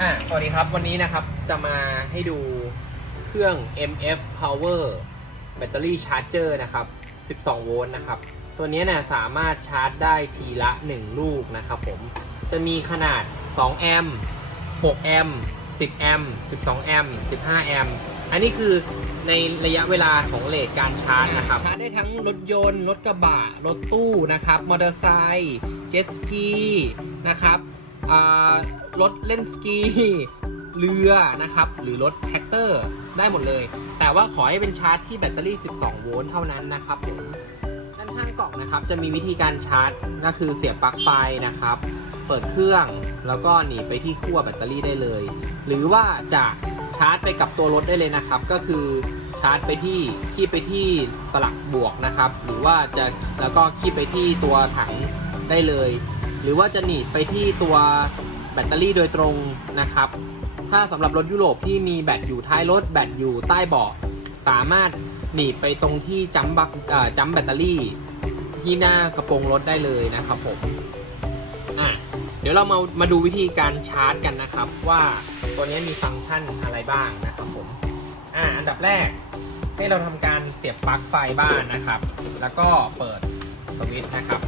อ่าสวัสดีครับ วันนี้นะครับจะมาให้ดูเครื่อง MF Power แบตเตอรี่ชาร์จเจอร์นะครับ 12 โวลต์นะครับ ตัวนี้เนี่ยสามารถชาร์จได้ทีละ 1 ลูกนะครับผม จะมีขนาด 2 แอมป์ 6 แอมป์ 10 แอมป์ 12 แอมป์ 15 แอมป์ อันนี้คือในระยะเวลาของเลทการชาร์จนะครับ ชาร์จได้ทั้งรถยนต์ รถกระบะ รถตู้นะครับ มอเตอร์ไซค์ เจ็ตสกีนะครับ รถเล่นสกี เรือนะครับ หรือรถแท็กเตอร์ได้หมดเลย แต่ว่าขอให้เป็นชาร์จที่แบตเตอรี่ 12 โวลต์เท่านั้นนะครับผมด้านข้างกล่องนะครับ จะมีวิธีการชาร์จก็คือเสียบปลั๊กไฟนะครับ เปิดเครื่องแล้วก็หนีไปที่ขั้วแบตเตอรี่ได้เลย หรือว่าจะชาร์จไปกับตัวรถได้เลยนะครับ ก็คือชาร์จไปที่คีบไปที่สลักบวกนะครับ หรือว่าจะแล้วก็คีบไปที่ตัวถังได้เลย หรือว่าจะหนีบไปที่ตัวแบตเตอรี่โดยตรงนะครับ ถ้าสำหรับรถยุโรปที่มีแบตอยู่ท้ายรถแบตอยู่ใต้เบาะสามารถหนีบไปตรงที่จัมบักจัมแบตเตอรี่ที่หน้ากระโปรงรถได้เลยนะครับผมอะเดี๋ยวเรามามาดูวิธีการชาร์จกันนะครับ ว่าตัวนี้มีฟังก์ชันอะไรบ้างนะครับผมอะอันดับแรกให้เราทำการเสียบปลั๊กไฟบ้านนะครับ แล้วก็เปิดสวิตช์นะครับ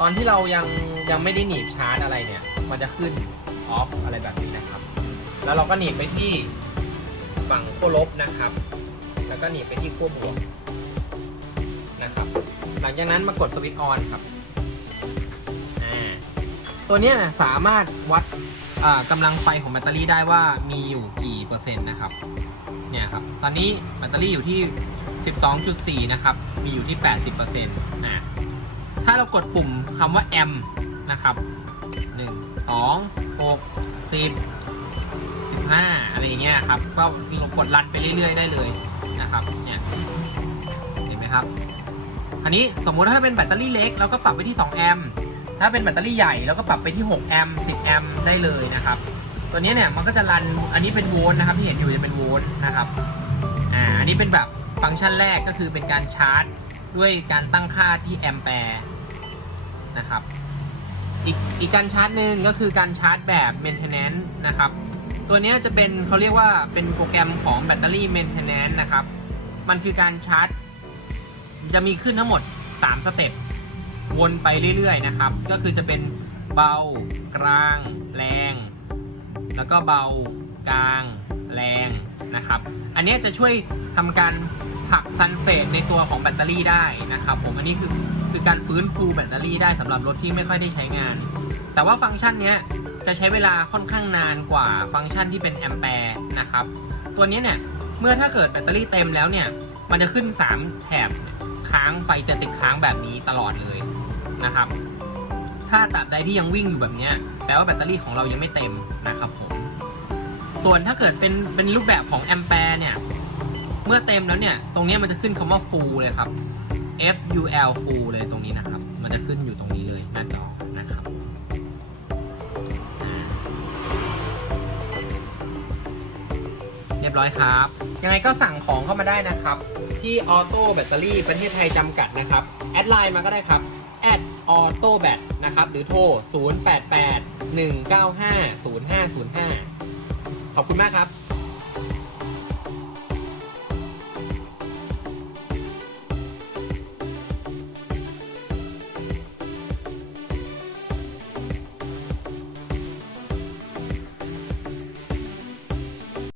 ตอนที่เรายังยังไม่ได้หนีบชาร์จอะไรเนี่ย มันจะขึ้นออฟอะไรแบบนี้นะครับ แล้วเราก็หนีบไปที่ฝั่งขั้วลบนะครับ แล้วก็หนีบไปที่ขั้วบวกนะครับ หลังจากนั้นมากดสวิตช์ออนครับตัวเนี้ยสามารถวัดอ่ากำลังไฟของแบตเตอรี่ได้ว่ามีอยู่กี่เปอร์เซ็นต์นะครับเนี่ยครับ ตอนนี้แบตเตอรี่อยู่ที่ 12.4 นะครับ มีอยู่ที่ 80%นะ ถ้าเรากดปุ่มคำว่าแอมนะครับ1 2 6 10 15อะไรอย่างเงี้ยครับ ก็กดรันไปเรื่อยๆ ได้เลยนะครับ เนี่ยเห็นไหมครับอันนี้สมมุติถ้าเป็นแบตเตอรี่เล็กเราก็ปรับไปที่ 2 แอมป์ถ้าเป็นแบตเตอรี่ใหญ่เราก็ปรับไปที่ 6 แอมป์10 แอมป์ได้เลยนะครับ ตัวนี้เนี่ยมันก็จะรัน อันนี้เป็นโวลต์นะครับที่เห็นอยู่จะเป็นโวลต์นะครับ อ่า อันนี้เป็นแบบฟังก์ชันแรกก็คือเป็นการชาร์จ ด้วยการตั้งค่าที่แอมแปร์ นะครับ อีกอีกการชาร์จหนึ่งก็คือการชาร์จแบบ maintenance นะครับ ตัวนี้จะเป็นเขาเรียกว่าเป็นโปรแกรมของแบตเตอรี่ maintenance นะครับ มันคือการชาร์จ จะมีขึ้นทั้งหมด 3 สเต็ปวนไปเรื่อยๆนะครับ ก็คือจะเป็นเบากลาง แรง แล้วก็เบากลางแรงนะครับ อันนี้จะช่วยทำการผลักซัลเฟตในตัวของแบตเตอรี่ได้นะครับ ผมอันนี้คือ คือการฟื้นฟูแบตเตอรี่ได้สำหรับรถที่ไม่ค่อยได้ใช้งาน แต่ว่าฟังก์ชันนี้จะใช้เวลาค่อนข้างนานกว่าฟังก์ชันที่เป็นแอมแปร์นะครับ ตัวนี้เนี่ยเมื่อถ้าเกิดแบตเตอรี่เต็มแล้วเนี่ยมันจะขึ้น 3 แถบค้างไฟจะติดค้างแบบนี้ตลอดเลยนะครับ ถ้าตราบใดที่ยังวิ่งอยู่แบบนี้แปลว่าแบตเตอรี่ของเรายังไม่เต็มนะครับผม ส่วนถ้าเกิดเป็นเป็นรูปแบบของแอมแปร์เนี่ย เมื่อเต็มแล้วเนี่ย ตรงนี้มันจะขึ้นคำว่า full เลยครับ F U L full เลยตรงนี้นะครับ มันจะขึ้นอยู่ตรงนี้เลยหน้าจอนะครับเรียบร้อยครับ ยังไงก็สั่งของเข้ามาได้นะครับ ที่ออโต้แบตเตอรี่ประเทศไทยจำกัดนะครับ แอดไลน์มาก็ได้ครับแอดออโต้แบตนะครับ หรือโทร 088 195 0505 ขอบคุณมากครับ